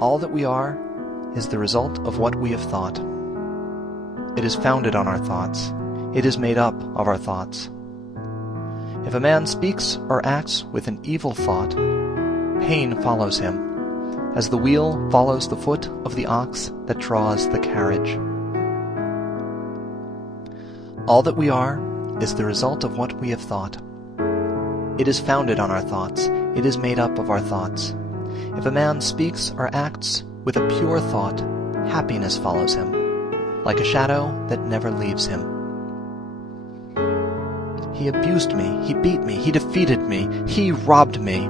All that we are is the result of what we have thought. It is founded on our thoughts. It is made up of our thoughts. If a man speaks or acts with an evil thought, pain follows him, as the wheel follows the foot of the ox that draws the carriage. All that we are is the result of what we have thought. It is founded on our thoughts. It is made up of our thoughts. If a man speaks or acts with a pure thought, happiness follows him, like a shadow that never leaves him. He abused me, he beat me, he defeated me, he robbed me.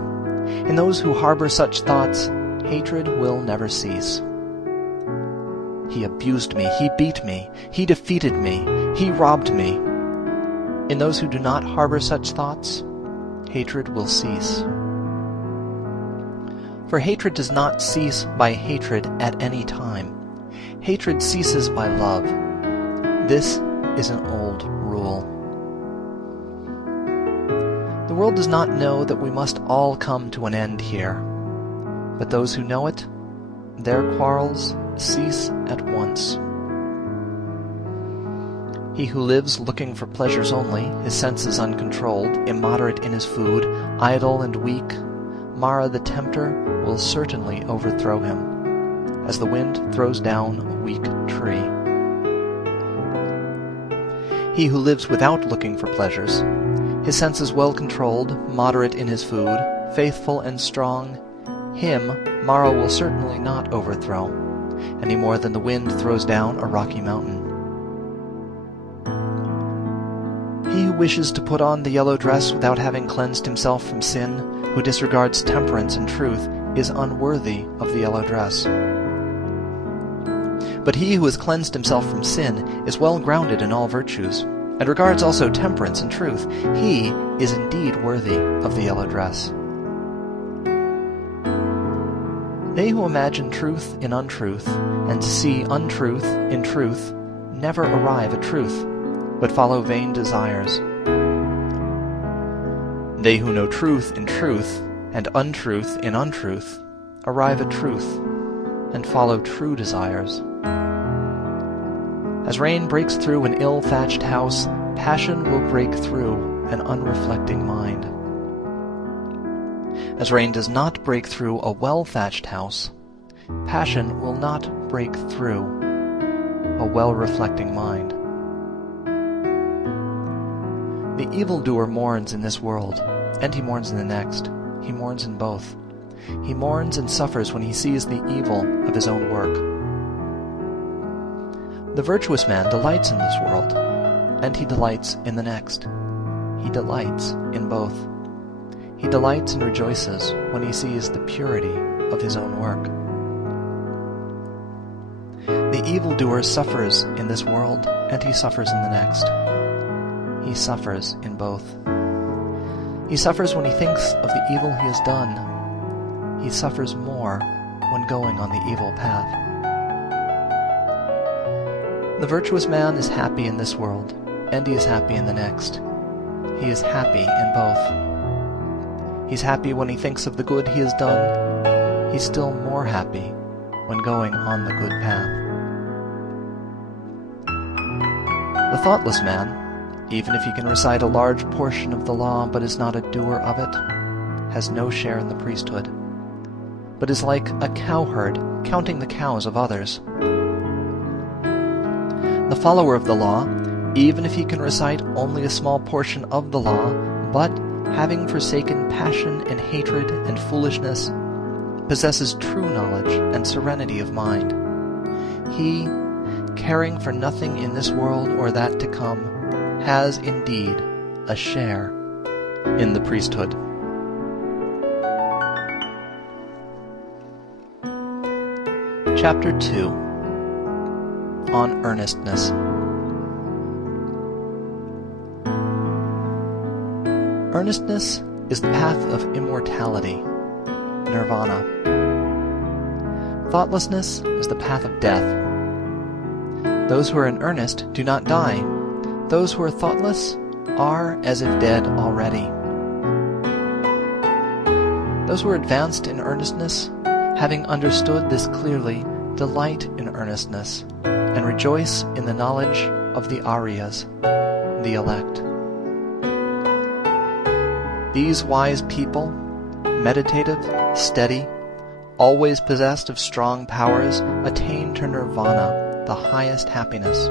In those who harbor such thoughts, hatred will never cease. He abused me, he beat me, he defeated me, he robbed me. In those who do not harbor such thoughts, hatred will cease. For hatred does not cease by hatred at any time. Hatred ceases by love. This is an old rule. The world does not know that we must all come to an end here, but those who know it, their quarrels cease at once. He who lives looking for pleasures only, his senses uncontrolled, immoderate in his food, idle and weak, Mara the tempter will certainly overthrow him, as the wind throws down a weak tree. He who lives without looking for pleasures, his senses well controlled, moderate in his food, faithful and strong, him Mara will certainly not overthrow, any more than the wind throws down a rocky mountain. He who wishes to put on the yellow dress without having cleansed himself from sin, who disregards temperance and truth, is unworthy of the yellow dress. But he who has cleansed himself from sin is well grounded in all virtues, and regards also temperance and truth. He is indeed worthy of the yellow dress. They who imagine truth in untruth, and see untruth in truth, never arrive at truth, but follow vain desires. They who know truth in truth, and untruth in untruth, arrive at truth, and follow true desires. As rain breaks through an ill-thatched house, passion will break through an unreflecting mind. As rain does not break through a well-thatched house, passion will not break through a well-reflecting mind. The evildoer mourns in this world, and he mourns in the next. He mourns in both. He mourns and suffers when he sees the evil of his own work. The virtuous man delights in this world, and he delights in the next. He delights in both. He delights and rejoices when he sees the purity of his own work. The evildoer suffers in this world, and he suffers in the next. He suffers in both. He suffers when he thinks of the evil he has done. He suffers more when going on the evil path. The virtuous man is happy in this world, and he is happy in the next. He is happy in both. He's happy when he thinks of the good he has done. He's still more happy when going on the good path. The thoughtless man, even if he can recite a large portion of the law but is not a doer of it, has no share in the priesthood, but is like a cowherd counting the cows of others. The follower of the law, even if he can recite only a small portion of the law, but, having forsaken passion and hatred and foolishness, possesses true knowledge and serenity of mind. He, caring for nothing in this world or that to come, has indeed a share in the priesthood. Chapter 2 On Earnestness. Earnestness is the path of immortality, nirvana. Thoughtlessness is the path of death. Those who are in earnest do not die. Those who are thoughtless are as if dead already. Those who are advanced in earnestness having understood this clearly, delight in earnestness, and rejoice in the knowledge of the Aryas, the elect. These wise people, meditative, steady, always possessed of strong powers, attain to nirvana, the highest happiness.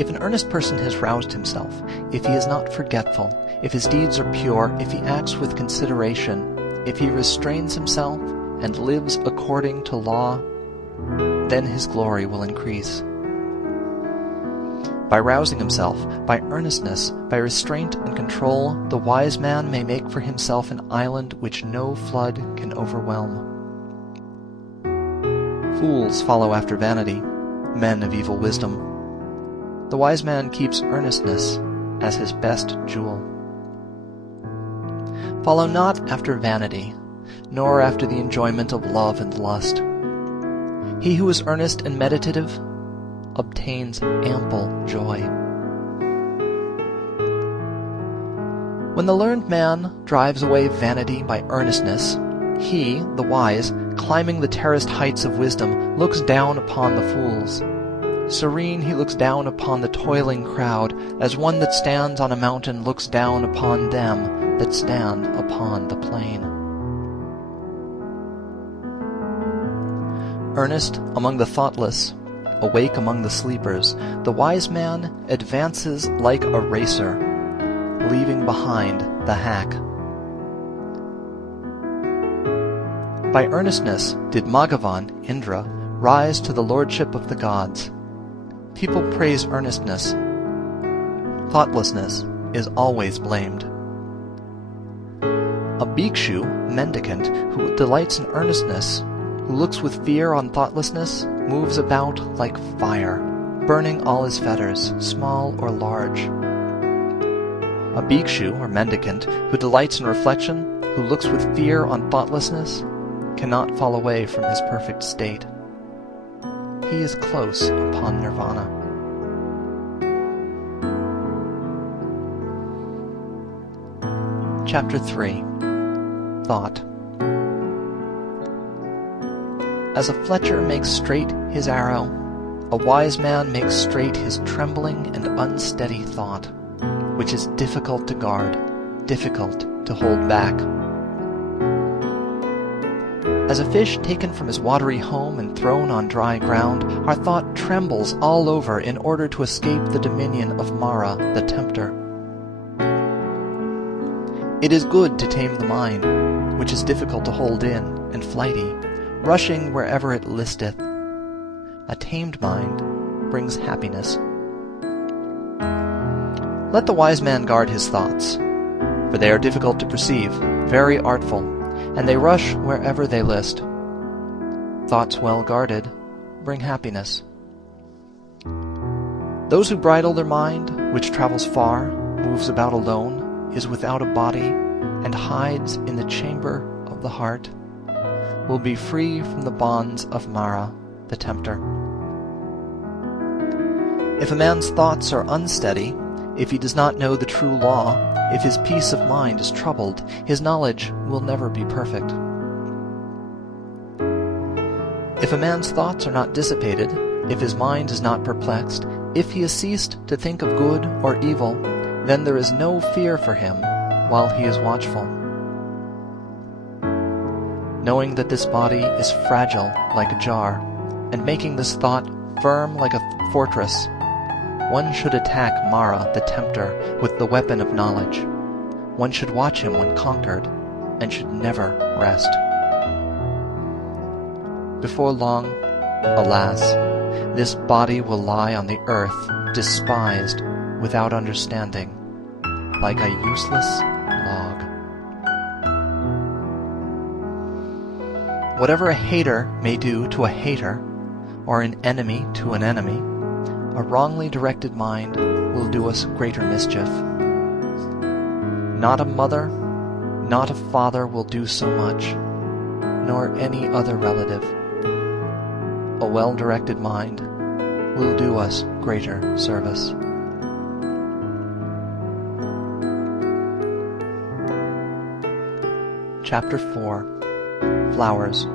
If an earnest person has roused himself, if he is not forgetful, if his deeds are pure, if he acts with consideration, if he restrains himself and lives according to law, then his glory will increase. By rousing himself, by earnestness, by restraint and control, the wise man may make for himself an island which no flood can overwhelm. Fools follow after vanity, men of evil wisdom. The wise man keeps earnestness as his best jewel. Follow not after vanity, nor after the enjoyment of love and lust. He who is earnest and meditative obtains ample joy. When the learned man drives away vanity by earnestness, he, the wise, climbing the terraced heights of wisdom, looks down upon the fools. Serene he looks down upon the toiling crowd, as one that stands on a mountain looks down upon them that stand upon the plain. Earnest among the thoughtless, awake among the sleepers, the wise man advances like a racer, leaving behind the hack. By earnestness did Maghavan, Indra, rise to the lordship of the gods. People praise earnestness. Thoughtlessness is always blamed. A bhikshu, mendicant, who delights in earnestness, who looks with fear on thoughtlessness, moves about like fire, burning all his fetters, small or large. A bhikshu, or mendicant, who delights in reflection, who looks with fear on thoughtlessness, cannot fall away from his perfect state. He is close upon nirvana. Chapter 3. Thought. As a fletcher makes straight his arrow, a wise man makes straight his trembling and unsteady thought, which is difficult to guard, difficult to hold back. As a fish taken from his watery home and thrown on dry ground, our thought trembles all over in order to escape the dominion of Mara, the tempter. It is good to tame the mind, which is difficult to hold in and flighty, rushing wherever it listeth. A tamed mind brings happiness. Let the wise man guard his thoughts, for they are difficult to perceive, very artful, and they rush wherever they list. Thoughts well guarded bring happiness. Those who bridle their mind, which travels far, moves about alone, is without a body, and hides in the chamber of the heart, will be free from the bonds of Mara, the tempter. If a man's thoughts are unsteady, if he does not know the true law, if his peace of mind is troubled, his knowledge will never be perfect. If a man's thoughts are not dissipated, if his mind is not perplexed, if he has ceased to think of good or evil, then there is no fear for him while he is watchful. Knowing that this body is fragile like a jar, and making this thought firm like a fortress, one should attack Mara, the tempter, with the weapon of knowledge. One should watch him when conquered, and should never rest. Before long, alas, this body will lie on the earth, despised, without understanding, like a useless log. Whatever a hater may do to a hater, or an enemy to an enemy, a wrongly directed mind will do us greater mischief. Not a mother, not a father will do so much, nor any other relative. A well-directed mind will do us greater service. Chapter 4. flowers.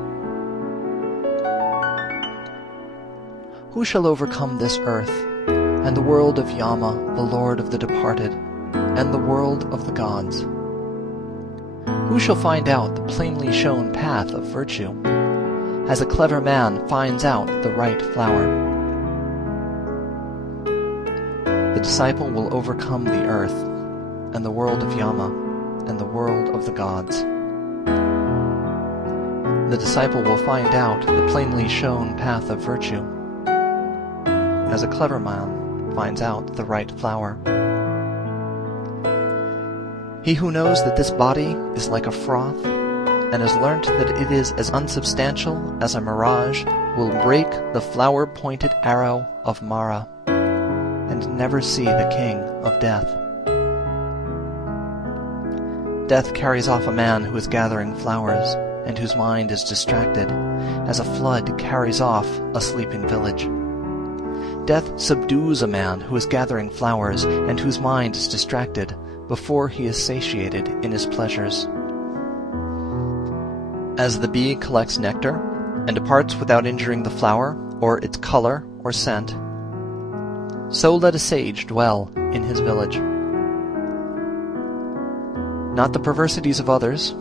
Who shall overcome this earth, and the world of Yama, the lord of the departed, and the world of the gods? Who shall find out the plainly shown path of virtue, as a clever man finds out the right flower? The disciple will overcome the earth, and the world of Yama, and the world of the gods. The disciple will find out the plainly shown path of virtue, as a clever man finds out the right flower. He who knows that this body is like a froth, and has learnt that it is as unsubstantial as a mirage, will break the flower-pointed arrow of Mara, and never see the king of death. Death carries off a man who is gathering flowers, and whose mind is distracted, as a flood carries off a sleeping village. Death subdues a man who is gathering flowers, and whose mind is distracted, before he is satiated in his pleasures. As the bee collects nectar, and departs without injuring the flower, or its color or scent, so let a sage dwell in his village. Not the perversities of others,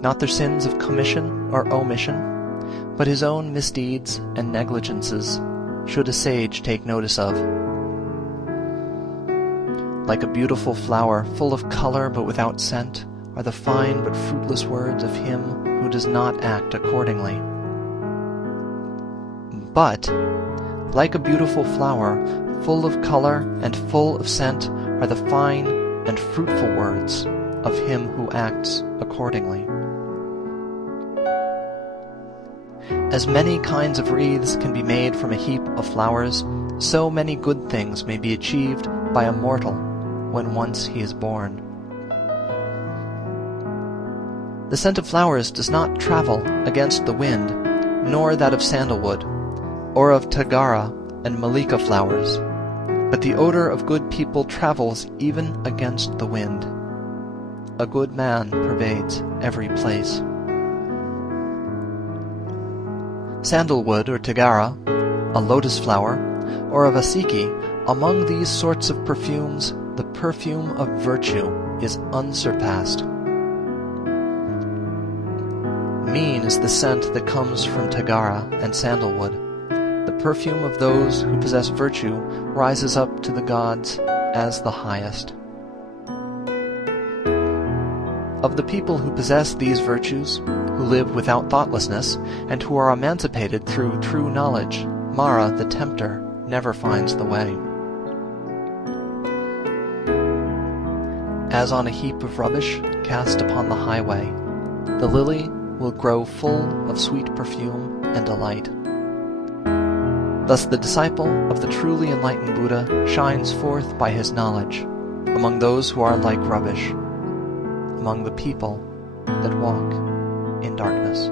not their sins of commission or omission, but his own misdeeds and negligences should a sage take notice of. Like a beautiful flower, full of color but without scent, are the fine but fruitless words of him who does not act accordingly. But, like a beautiful flower, full of color and full of scent, are the fine and fruitful words of him who acts accordingly. As many kinds of wreaths can be made from a heap of flowers, so many good things may be achieved by a mortal when once he is born. The scent of flowers does not travel against the wind, nor that of sandalwood, or of tagara and malika flowers, but the odor of good people travels even against the wind. A good man pervades every place. Sandalwood or tagara, a lotus flower, or a vasiki, among these sorts of perfumes, the perfume of virtue is unsurpassed. Mean is the scent that comes from tagara and sandalwood. The perfume of those who possess virtue rises up to the gods as the highest. Of the people who possess these virtues, who live without thoughtlessness, and who are emancipated through true knowledge, Mara, the tempter, never finds the way. As on a heap of rubbish cast upon the highway, the lily will grow full of sweet perfume and delight. Thus the disciple of the truly enlightened Buddha shines forth by his knowledge among those who are like rubbish, among the people that walk in darkness.